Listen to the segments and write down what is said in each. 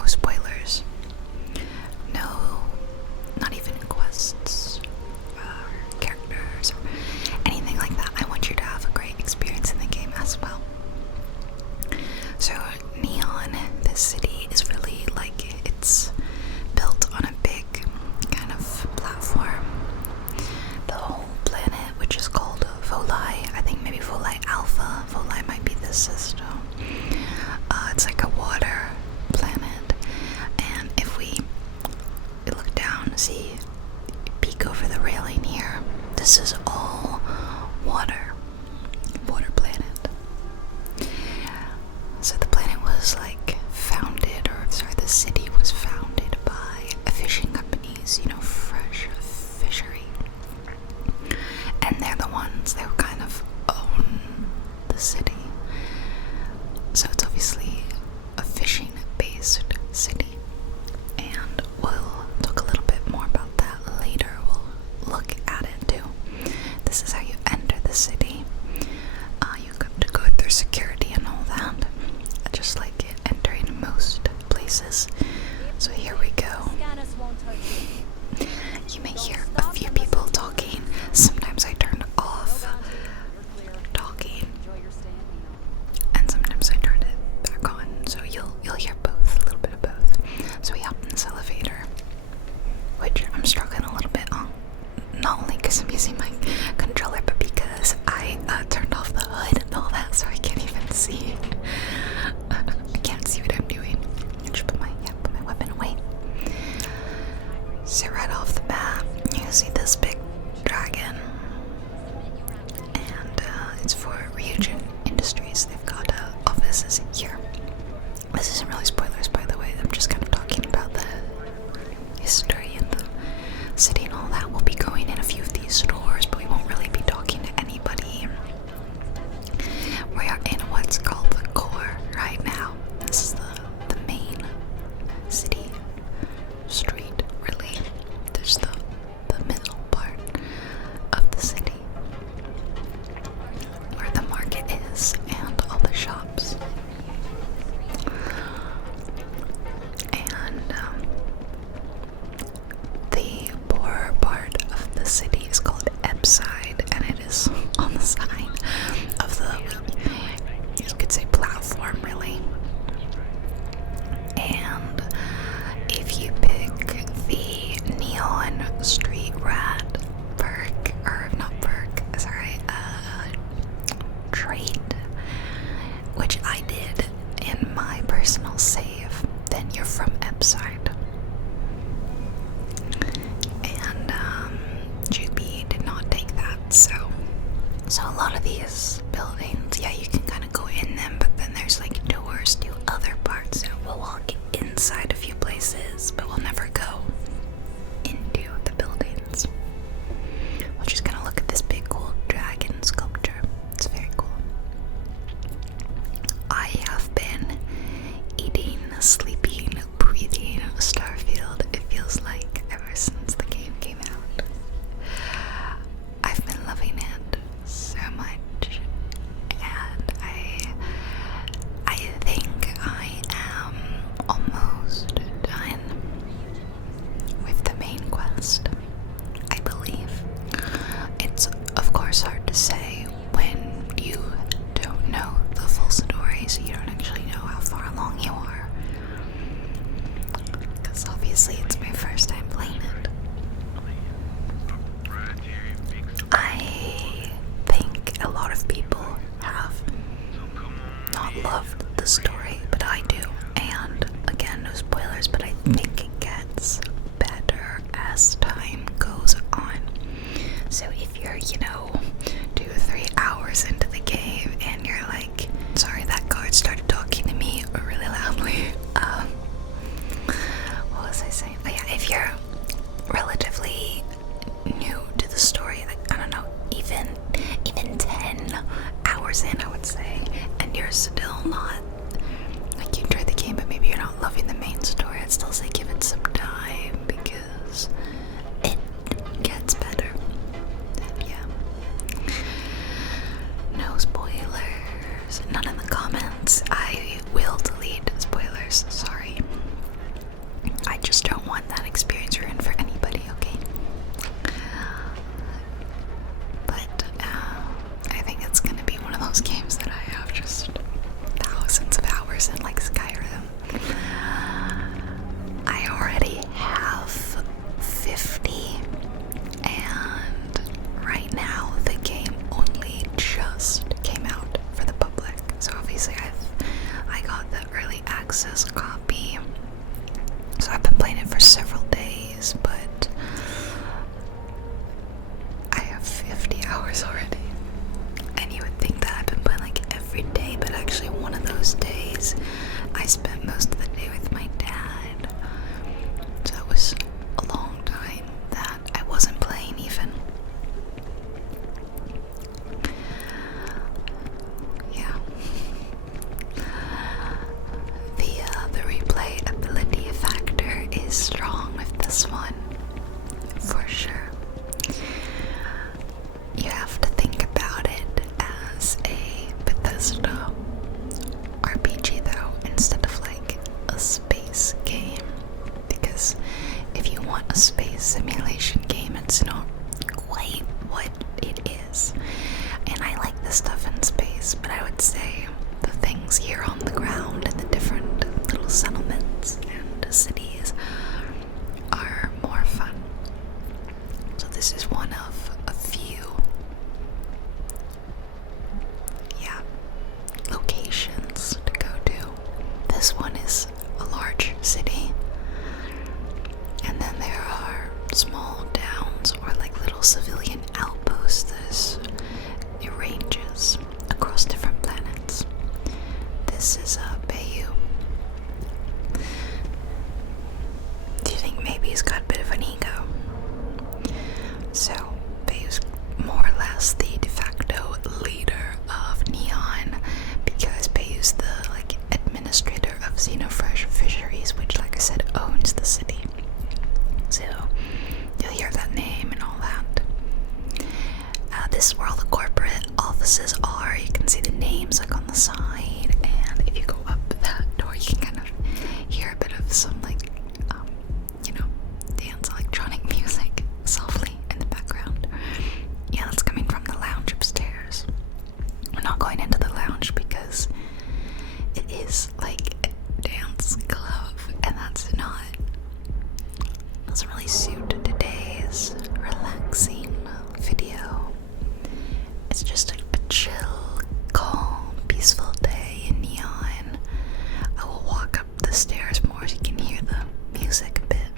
no spoilers. No, not even quests, characters, or anything like that. I want you to have a great experience in the game as well. So, Neon, this city is really like, it's built on a big kind of platform. The whole planet, which is called Volai, I think maybe Volai Alpha, Volai might be the system. It's like a water planet, and if we look down, see, peek over the railing here, this is all water planet. So the planet was like founded, the city was founded by fishing companies, fresh fishery. And they're the ones that kind of own the city. So it's obviously a fishing-based city. And we'll talk a little bit more about that later. We'll look at it too. This is how you enter the city. You have to go through security and all that, just like entering most places. So here we go. You may hear a few people talking. Sometimes I turn off talking, and sometimes I turn it back on. So you'll hear both, a little bit of both. So we hop in this elevator, which I'm struggling a little bit on. Not only because I'm using my controller, but because I turned off the hood and all that, so I can't even see. I can't see what I'm doing. I just put my weapon away. So right off the bat, you see this big dragon, and it's for RØDE Industries. They've got offices here. This isn't really spoilers, by the way. I'm just kind of talking about the history and the city and all that. We'll be going in a few of these stores, but we won't really be talking to anybody. We are in what's called the core right now. This is the main city street, really. There's the middle part of the city where the market is and all the shops. And the poorer part of the city is called Ebbside, and it is on the side of the, you could say, platform, really. And if you pick the Neon Street Rat perk, or not perk, sorry, trait, which I did in my personal save, then you're from Ebbside. And Jubie did not take that, so a lot of these buildings, yeah, you can kind of go in them, but then there's like doors to other parts, so we'll walk inside a few places, but we'll never go into the buildings. We're just gonna look at this big cool dragon sculpture. It's very cool. I have been eating, sleeping, breathing Starfield, it feels like, ever since the game came out. I've been loving it so much, and I think I am almost done with the main quest, I believe. It's of course hard to say when you don't know the full story, so you don't actually know how far along you are, because obviously it's my first time playing it. I think a lot of people have not loved the story, but I do. And again, no spoilers, but I think it gets better as time goes on. So if you're, 2 or 3 hours into the game and you're like, sorry, that guard started talking to me really loudly. What was I saying? Oh, yeah. be. So I've been playing it for several days, but I have 50 hours already. And you would think that I've been playing like every day, but actually one of those days I spent most of the day with my dad. So it was a long time that I wasn't playing even. Yeah. The replayability factor is strong with this one, for sure. You have to think about it as a Bethesda RPG though, instead of like a space game. Because if you want a space simulation game, it's not quite what it is. And I like the stuff in space, but I would say the things here on the ground and the different little settlements and cities are more fun. So this is one of a few, locations to go to. This one is a large city, and then there are small towns or like little civilian outposts. It ranges across different planets. This is Bayou. Do you think maybe he's got a bit of an ego? So Bayou's more or less the de facto leader of Neon, because Bayou's the like administrator of Xenofresh Fisheries, which, like I said, owns the city. So you'll hear that name and all that. This is where all the corporate offices are. You can see the names like on the side, and if you go up that door, you can kind of hear a bit of some like, dance electronic music softly in the background. Yeah, that's coming from the lounge upstairs. We're not going into the lounge because it is like a dance club, and doesn't really suit today's relaxing video. It's just a chill, calm, peaceful day in Neon. I will walk up the stairs more so you can hear the music a bit,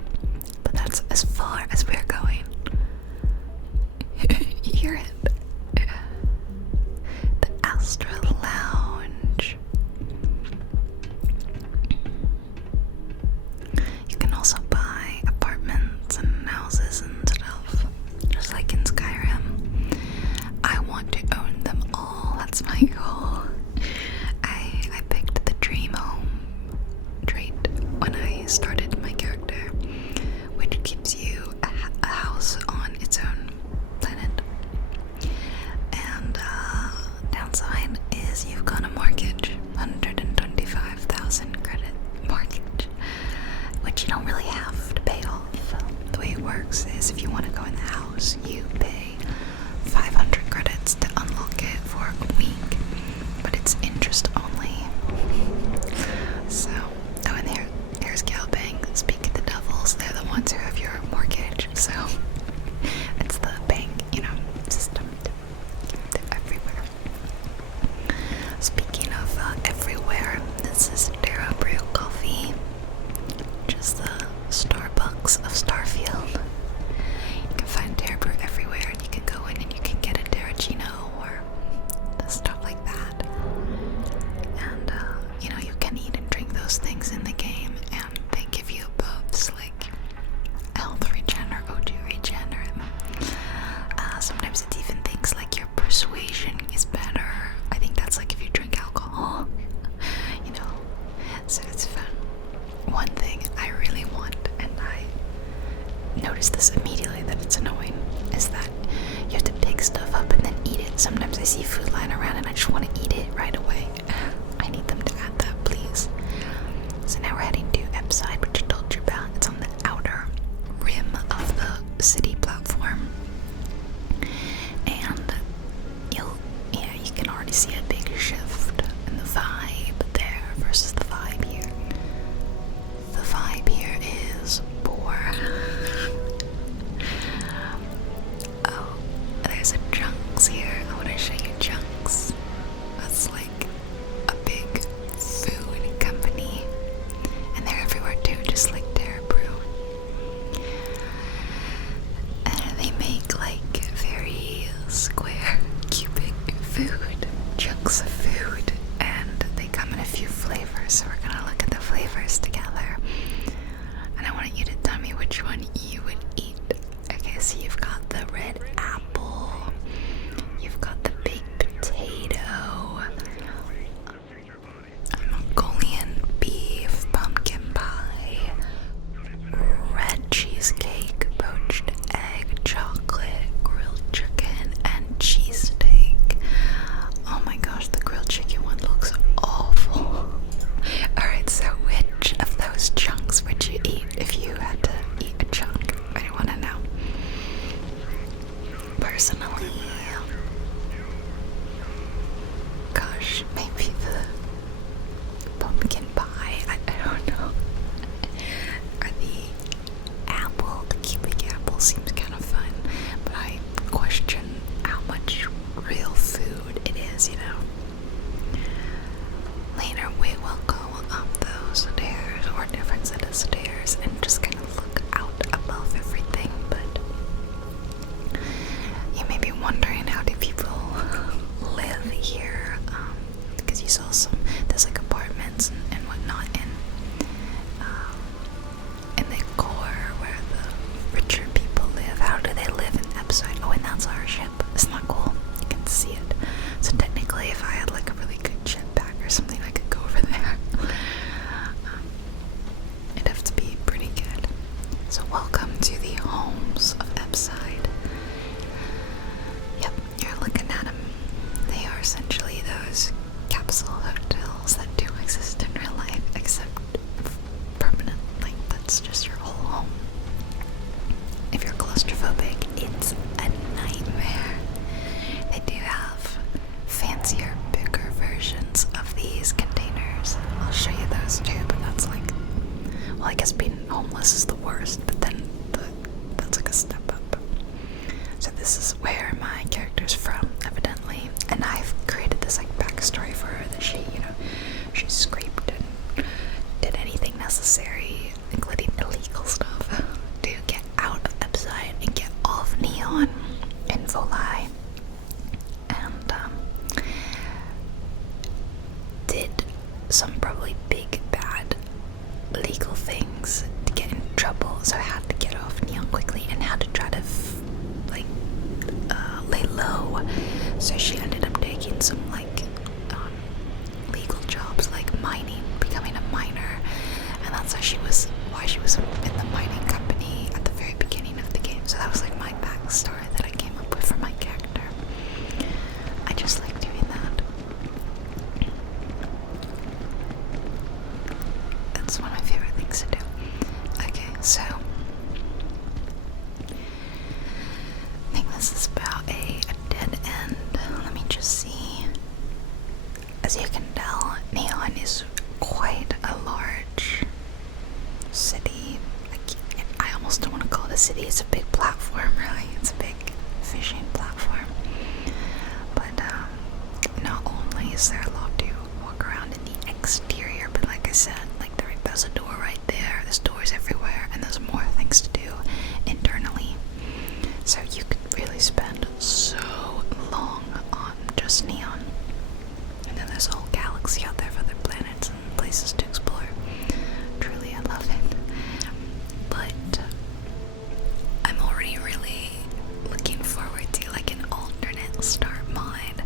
but that's as far as we're going. You hear it? The Astra Lounge. You can also buy apartments and houses and stuff, just like in Skyrim. I want to own them all. That's my goal. I picked the dream home trait when I started my character, which gives you a house on its own planet. And downside is you've got a mortgage, 125,000 credit mortgage, which you don't really have to pay off. The way it works is if you want to go in the house, you pay 500 credits to unlock it for a week, but it's interest only. So, oh, and here's Galbank. Speak of the devils, they're the ones who have your mortgage, so it's the bank, system. They're everywhere. Speaking of everywhere, this is Terra Brew Coffee, just the Starbucks of Starfield. You can find Terra Brew everywhere, and you can go in and you can get a Terracino or stuff like that. And you can eat and drink those things in the game, and they give you buffs like health regen or O2 regen, or sometimes it's even things like your persuasion is better. I think that's like if you drink alcohol, so it's fun. One thing I really want, and I noticed this immediately that it's annoying, is that you have to pick stuff up and then eat it. Sometimes I see food lying around and I just want to eat it right away. I need them to add that, please. So now we're heading to Ebbside, which I told you about. It's on the outer rim of the city platform. And you can already see a big shift in the vibe there versus the vibe here. The vibe here is poor. Oh, there's a Junks here. I want to show you Junks. the stairs and just kind of look out above everything. But you may be wondering, how do people live here? Because you saw there's like apartments and whatnot in the core where the richer people live. How do they live in Ebbside? Oh, and that's our ship. Isn't that cool? You can see it. So technically, if I had like a really good jetpack or something, I could go over there. It'd have to be pretty good. So welcome to the homes of Ebbside. Yep, you're looking at them. They are essentially those capsule hotels that do exist in real life, except permanent. Like, that's just your whole home. If you're claustrophobic, it's a nightmare. They do have fancier, bigger versions of these containers. I'll show you those too, but that's like, well, I guess being homeless is the worst, but then that's like a step up. So this is where my character's from, evidently, and I've created this like backstory for her that she scraped and did anything necessary, including illegal stuff, to get out of Ebbside and get off Neon in Volai, and did some probably big bad legal things to get in trouble, so I had to get off Neon quickly and had to try to lay low. So she ended up taking some like legal jobs, like mining, becoming a miner, and that's why she was in the mining company at the very beginning of the game. So that was like my backstory that I came up with for my character. I just like doing that. That's one of my favorite things to do. Okay, so I think this is about a dead end. Let me just see. As you can tell, Neon is quite a large city. I almost don't want to call it a city. It's a big platform, really. It's a big fishing platform. But not only is there a lot to walk around in the exterior, but like I said, like there's a door right there. There's doors everywhere, and there's more things to do internally. So you could really spend so long on just Neon. And then there's a whole galaxy out there for other planets and places to explore. Truly, I love it. But I'm already really looking forward to like an alternate start mod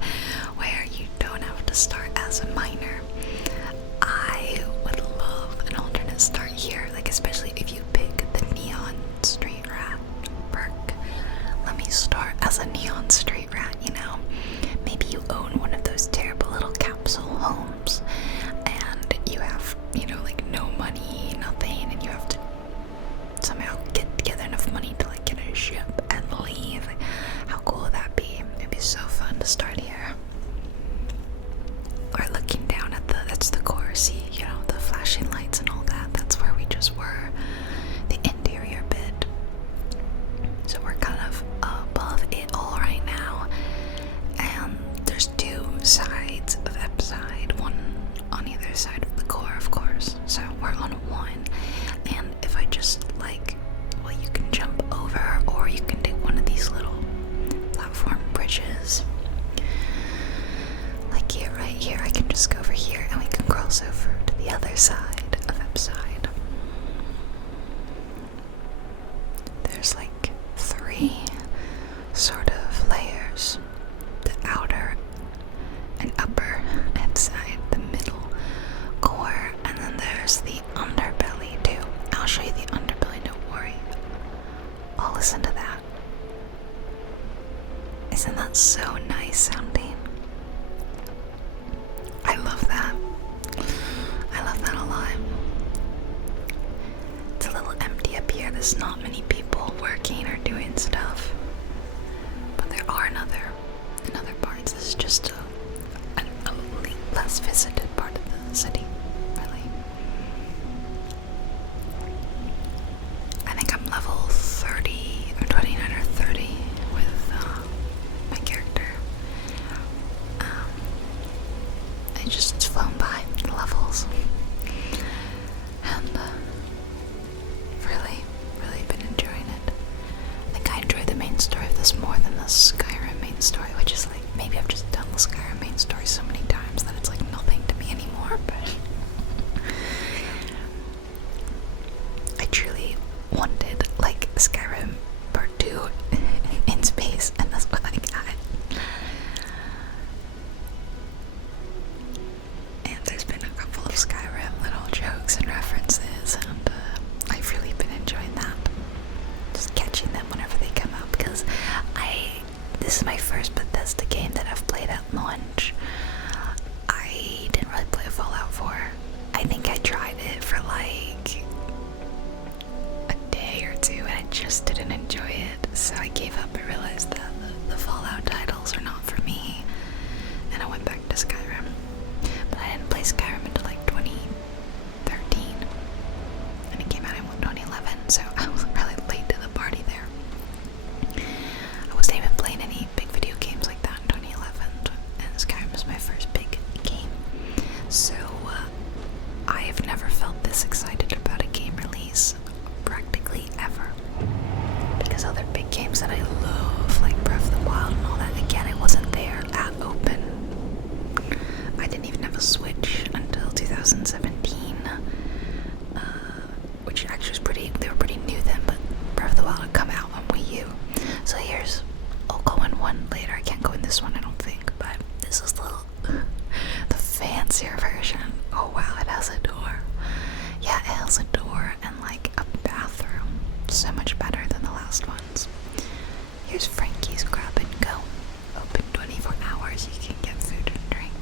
where you don't have to start as a miner. I would love an alternate start here, like especially if you pick the Neon Street Rat perk. Let me start as a Neon Street Rat, you know? Maybe you own one of those terrible little capsule homes and you have, like no money, nothing, and you have to somehow get together enough money to like get a ship and leave. How cool would that be? It'd be so fun to start here. Or looking down at that's the core, see, the flashing lights and all that. That's where we just were, the interior bit. So we're kind of above it all right now. And there's two sides of Ebbside, one on either side of the core, of course. So we're on one. And if I just you can jump over, or you can take one of these little platform bridges. Like here, right here, I can just go over here and we can cross over to the other side of Ebbside. There's like 3 sort of layers. The outer and upper Ebbside, the middle core, and then there's the underbelly too. I'll show you the underbelly, don't worry. I'll listen to that. Isn't that so nice sounding? I love that. I love that a lot. It's a little empty up here. There's not many people working or doing stuff. But there are in other parts. This is just a less visited part of the city, really. I think I'm level 30 or 29 or 30 with my character. It's flown by the levels. And truly wanted like Skyrim Part 2 in space, and that's what I got. And there's been a couple of Skyrim little jokes and references, and I've really been enjoying that. Just catching them whenever they come out, because this is my first Bethesda game that I've played at launch. I didn't really play Fallout 4. I think I tried it for like a day or two and I just didn't enjoy it, so I gave up. I realized that the Fallout titles are not for me, and I went back to Skyrim. But I didn't play Skyrim until like 2013, and it came out in 2011, so I was really late to the party there. I wasn't even playing any big video games like that in 2011, and Skyrim was my first big game. So I have never felt this excited about a game release, practically ever. Because other big games that I love, like Breath of the Wild and all that, again, it wasn't there at open. I didn't even have a Switch until 2017, which actually was they were pretty new then, but Breath of the Wild had come out on Wii U. So I'll go in one later. I can't go in this one, I don't think, but this is the fancier version. Oh wow, it has a door. Yeah, it has a door and like a bathroom. So much better than the last ones. Here's Frankie's Grab and Go. Open 24 hours, you can get food and drink.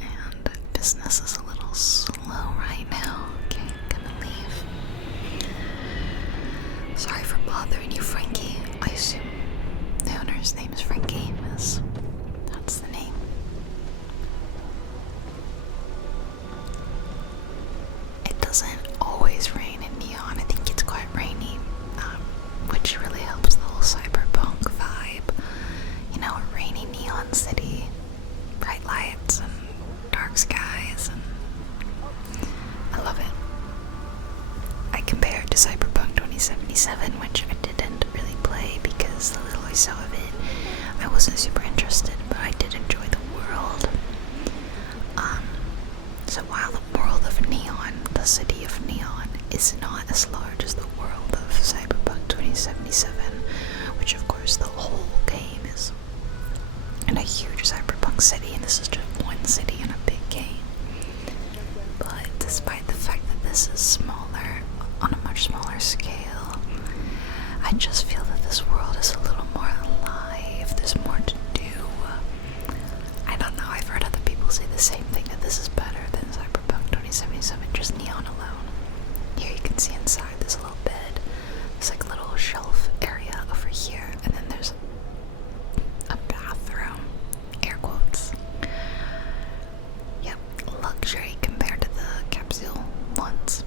And business is a little slow right now. Okay, gonna leave. Sorry for bothering you, Frankie. I assume the owner's name is Frankie. That's the name. It doesn't always rain in Neon. I think it's quite rainy, which really helps the whole Cyberpunk vibe. You know, a rainy neon city, bright lights and dark skies, and I love it. I compare it to Cyberpunk 2077, which I didn't really play because the little I saw of it, I wasn't super interested, but I did enjoy the world. So while the world of Neon, the city of Neon, is not as large as the world of Cyberpunk 2077, which of course the whole game is in a huge Cyberpunk city, and this is just one city in a big game. But despite the fact that this is smaller, on a much smaller scale, I just feel that this world is a little more alive. There's more to do. I don't know, I've heard other people say the same thing, that this is better than Cyberpunk 2077, just Neon alone. Here you can see inside, there's a little bed, there's like a little shelf area over here, and then there's a bathroom, air quotes. Yep, luxury compared to the capsule ones.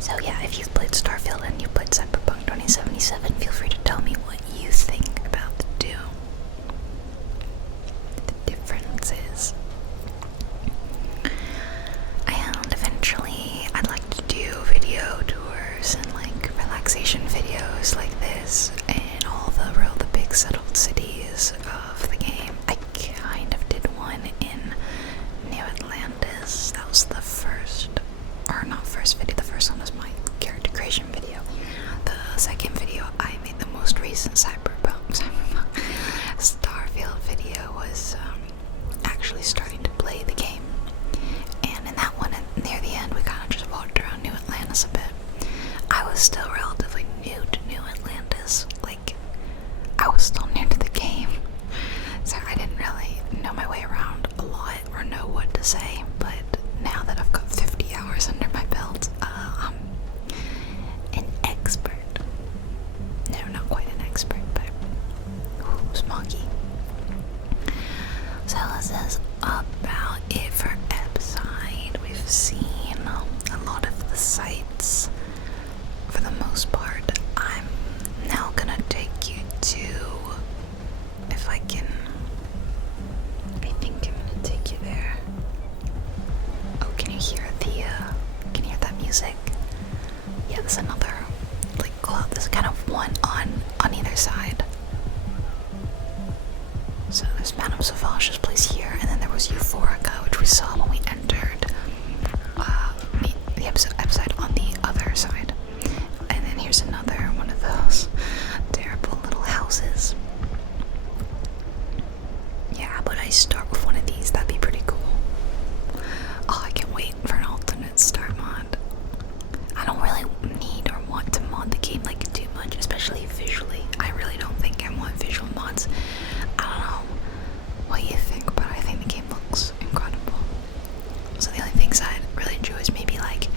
So yeah, if you've played Starfield and you played Cyberpunk 2077, feel free to tell me what you think about the two. The differences. And eventually, I'd like to do video tours and like relaxation videos like this in all the big settled cities of the game. I kind of did one in New Atlantis. That was the first, or not first video, the first one was my character creation video. The second video, I made the most recent Cyberpunk Starfield video, was actually starting to play the game. And in that one, near the end, we kind of just walked around New Atlantis a bit. I was still relatively new to New Atlantis. Like, I was still new to the game, so I didn't really know my way around a lot or know what to say. But now that I've got 50 hours under my belt, I'm an expert. No, not quite an expert, but smoggy. So this is about it for Ebbside. We've seen a lot of the sights for the most part. I'm now gonna take you to, if I can, I think I'm gonna take you there. Oh, can you hear that music? Yeah, there's another, like, well, there's kind of one on especially visually. I really don't think I want visual mods. I don't know what you think, but I think the game looks incredible. So the only things I'd really enjoy is maybe like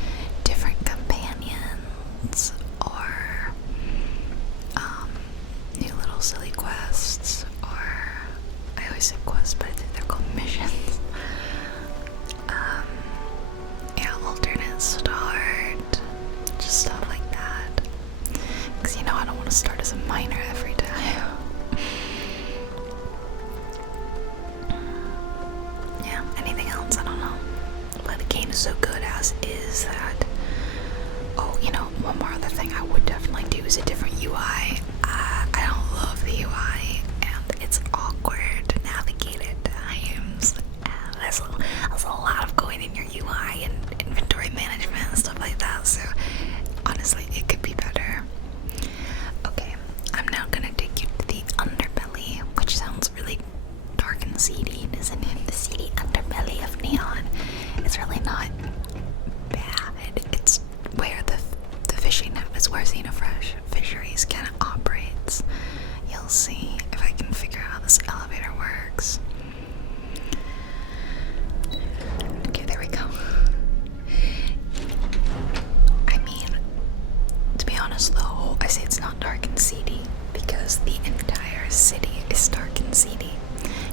different companions or new little silly quests, or I always say quests, but I think they're called missions. Yeah, alternate start, just stuff like that. Because you know I don't want to start as a miner every time. Yeah, anything else? I don't know. But the game is so good as is that. Oh, you know, one more other thing I would definitely do is a different UI. I don't love the UI, and it's awkward to navigate at times. There's a lot of going in your UI and inventory management and stuff like that, so honestly, it could be better. Okay, I'm now gonna take you to the Underbelly, which sounds really dark and seedy, isn't it? The seedy underbelly of Neon. It's really not bad. It's where the fishing, it's where Xenofresh Fisheries kind of operates. You'll see if I can figure out how this elevator works. Okay, there we go. I mean, to be honest though, I say it's not dark and seedy because the entire city is dark and seedy.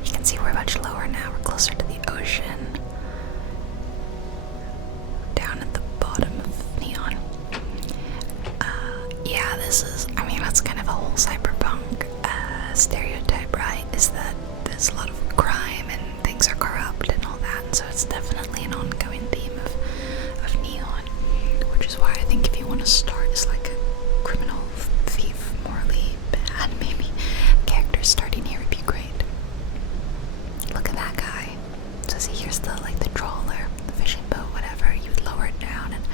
You can see we're much lower now, we're closer to the ocean. Down at the bottom of Neon. Yeah, this is, I mean, that's kind of a whole cyberpunk stereotype, right? Is that there's a lot of crime and things are corrupt and all that, and so it's definitely an ongoing theme of Neon, which is why I think if you want to start as like a criminal thief, morally bad, maybe characters starting here would be great. Look at that guy. So see, here's the the trawler, the fishing boat, whatever. You would lower it down, and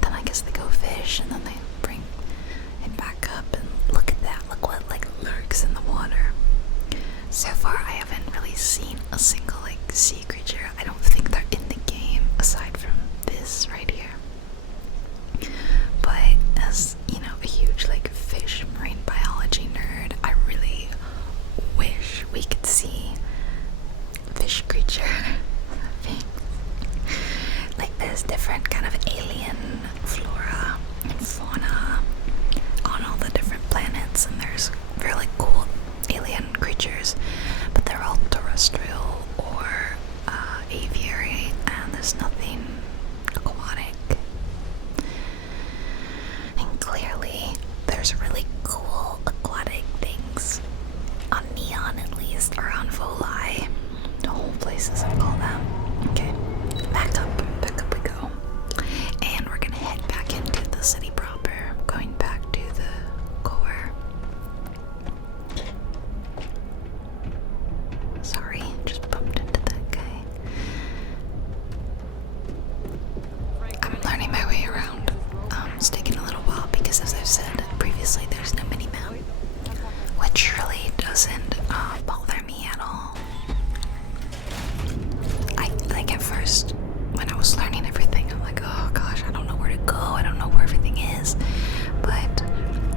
then I guess they go fish, and then they bring it back up. And look at that. Look what lurks in the water. So far, I haven't really seen a single sea creature. I don't think they're in the game aside from this right here. But as you know, a huge fish marine biology nerd, I really wish we could see fish creature things. There's different kind of alien flora and fauna on all the different planets, and there's really cool alien creatures, but they're all terrestrial or aviary, and there's nothing aquatic. And clearly there's really cool aquatic things on Neon, at least, or on Voli. The whole place isn't called that. Okay, back up we go. And we're gonna head back into the city proper, going back to the core. Sorry, just bumped into that guy. I'm learning my way around. It's taking a little while because, as I've said previously, there's no mini-map, which really doesn't bother me at all. At first, when I was learning everything, I'm like, oh gosh, I don't know where to go, I don't know where everything is. But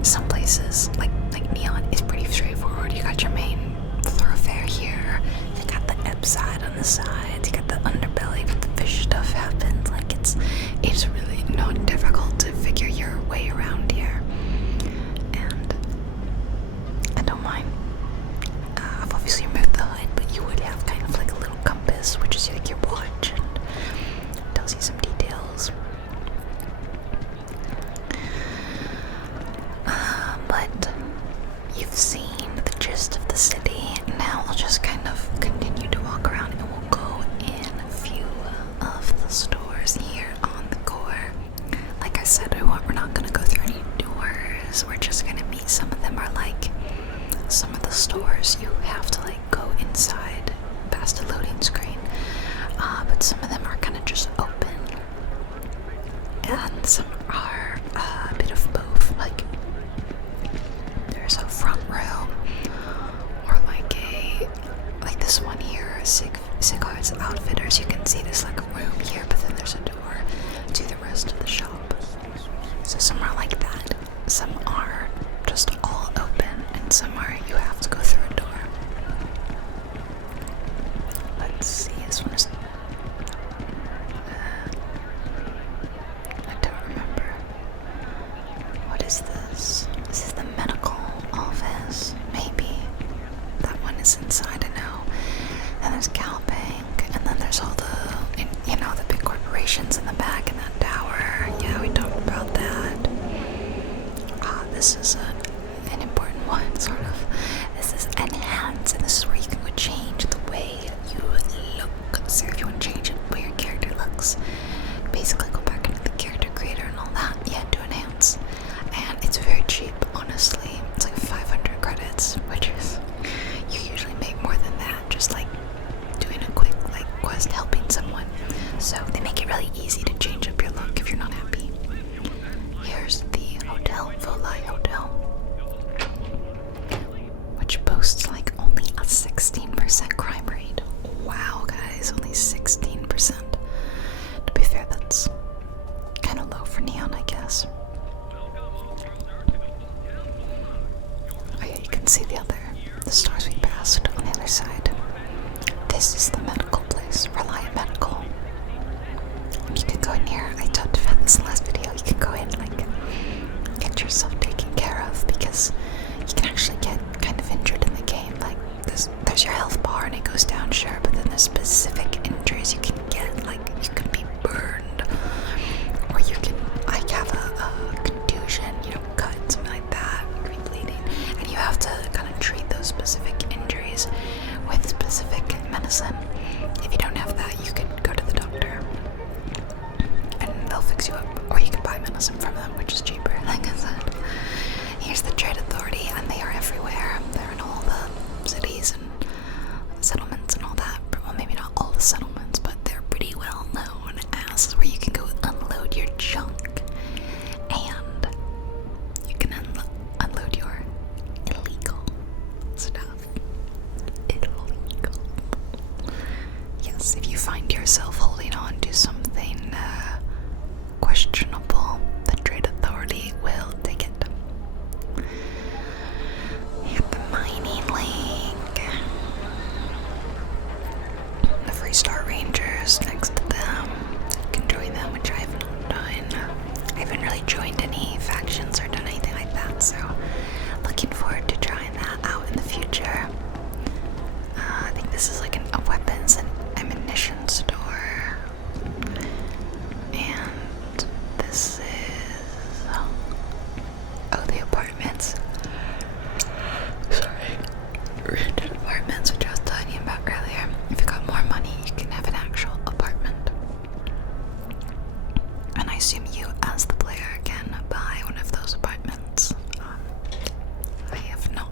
some places, like Neon, is pretty straightforward. You got your main thoroughfare here, you got the Ebbside on the sides, you got the Underbelly, but the fish stuff happens. It's really not difficult to figure your way around here, and I don't mind. I've obviously removed the HUD, but you would have kind of a little compass, which is your watch, and tells you some details. But you've seen the gist of the city. Now I'll just kind of continue to walk around, and we'll go in a few of the stores here on the core. Like I said, we're not gonna go through any doors. We're just gonna meet. Some of them are some of the stores you have to go inside past a loading screen, but some of them are kind of just open, and some are a bit of both. There's a front room, or this one here, Cigars Outfitters. You can see there's a room here, but then there's a door to the rest of the shop. So some are like that. Some are just all can see the stars we passed on the other side. This is the medical place, Reliant Medical. You can go in here. I talked about this in the last video. You can go in, like, get yourself taken care of, because you can actually get kind of injured in the game. Like, there's your health bar and it goes down, sure, but then there's specific injuries you can get. Like, you can be burned, or you can, like, have a contusion, you know, cut, something like that, you could be bleeding, and you have to kind of treat those specific injuries with specific medicine. If you don't have that, you can go to the doctor and they'll fix you up, or you can buy medicine from them, which is cheaper. Like I said, here's the Trade Authority, and they are everywhere. They're in all the cities and settlements and all that. Well, maybe not all the settlements, but they're pretty well known as where you can go unload your junk, and you can unload your illegal stuff. Illegal. Yes, if you find yourself holding on to something questionable, the Trade Authority will take it. And the mining link. The Freestar Rangers next to them. You can join them, which I have not done. I haven't really joined any factions or done anything like that, so looking forward to trying that out in the future. I think this is like a weapons and ammunition store. And this is the apartments. Sorry. Rented apartments, which I was telling you about earlier. If you got more money, you can have an actual apartment. And I assume you, as the player, can buy one of those apartments. I have not.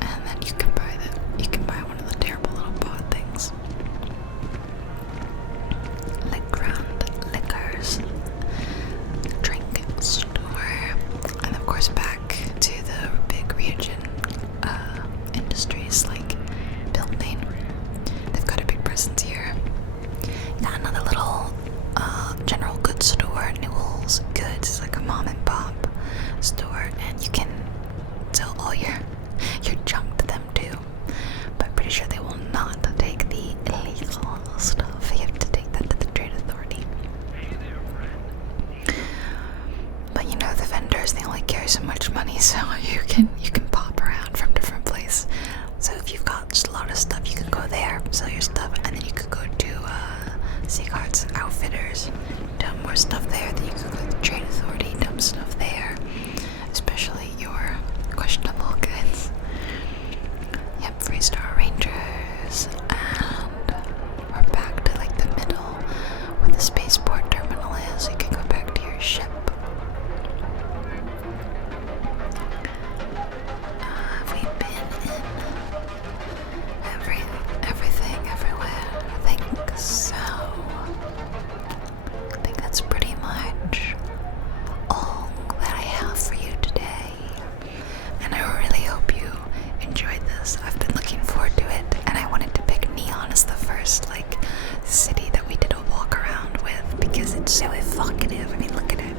And then you can buy one of the terrible little pod things. Grand Liquors, drink store, and of course back to the big region industries like building. They've got a big presence here. Got another little general goods store, Newell's Goods. It's like a mom and pop store, and you can sell all your junk to them too. But I'm pretty sure they will not take the illegal stuff. You have to take that to the Trade Authority. But you know, the vendors, they only carry so much money, so you can pop around from different places. So if you've got just a lot of stuff, you can go there, sell your stuff, and then you could go to Seacart's Outfitters, dump more stuff there. Then you could go to the Trade Authority, dump stuff there, especially your questionable goods. Yep, Freestar Rangers, and we're back to like the middle where the spaceport terminal is. You can go back to your ship. Have we been in everything everywhere? I think so. I think that's pretty much all that I have for you today. And I really hope you enjoyed this. I've been looking forward to it, and I wanted to pick Neon as the first like city that we did a walk around with, because it's so evocative. I mean, look at it.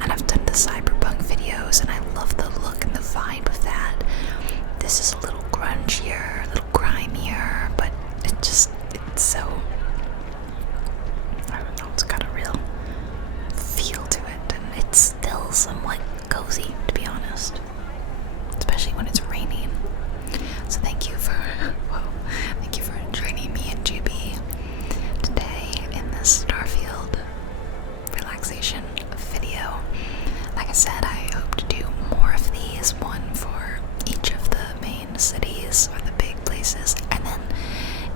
And I've done the Cyberpunk videos, and I love the look and the vibe of that. This is a little grungier, a little grimier, but it's so, I don't know, it's got a real feel to it, and it's still somewhat cozy, to be honest, especially when it's raining. So thank you for joining me and Jubi today in this Starfield relaxation video. Like I said, I hope to do more of these, one for each of the main cities or the big places, and then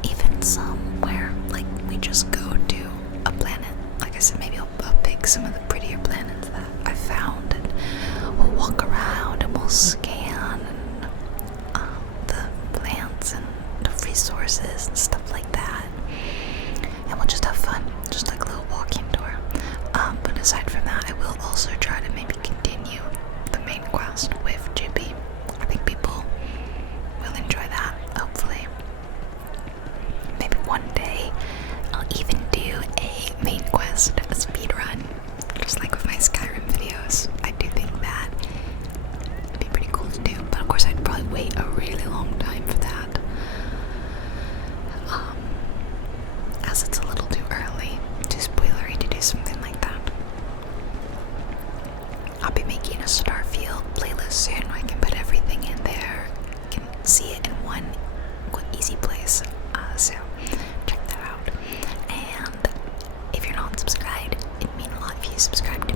even some where like we just go to a planet. Like I said, maybe I'll pick some of the prettier planets that I found, and we'll walk around and we'll scan the plants and the resources and stuff like that, and we'll just have fun, just like a little walking tour. But aside from that, I will also try to maybe continue Starfield playlist soon. I can put everything in there. You can see it in one easy place. So check that out. And if you're not subscribed, it'd mean a lot if you subscribe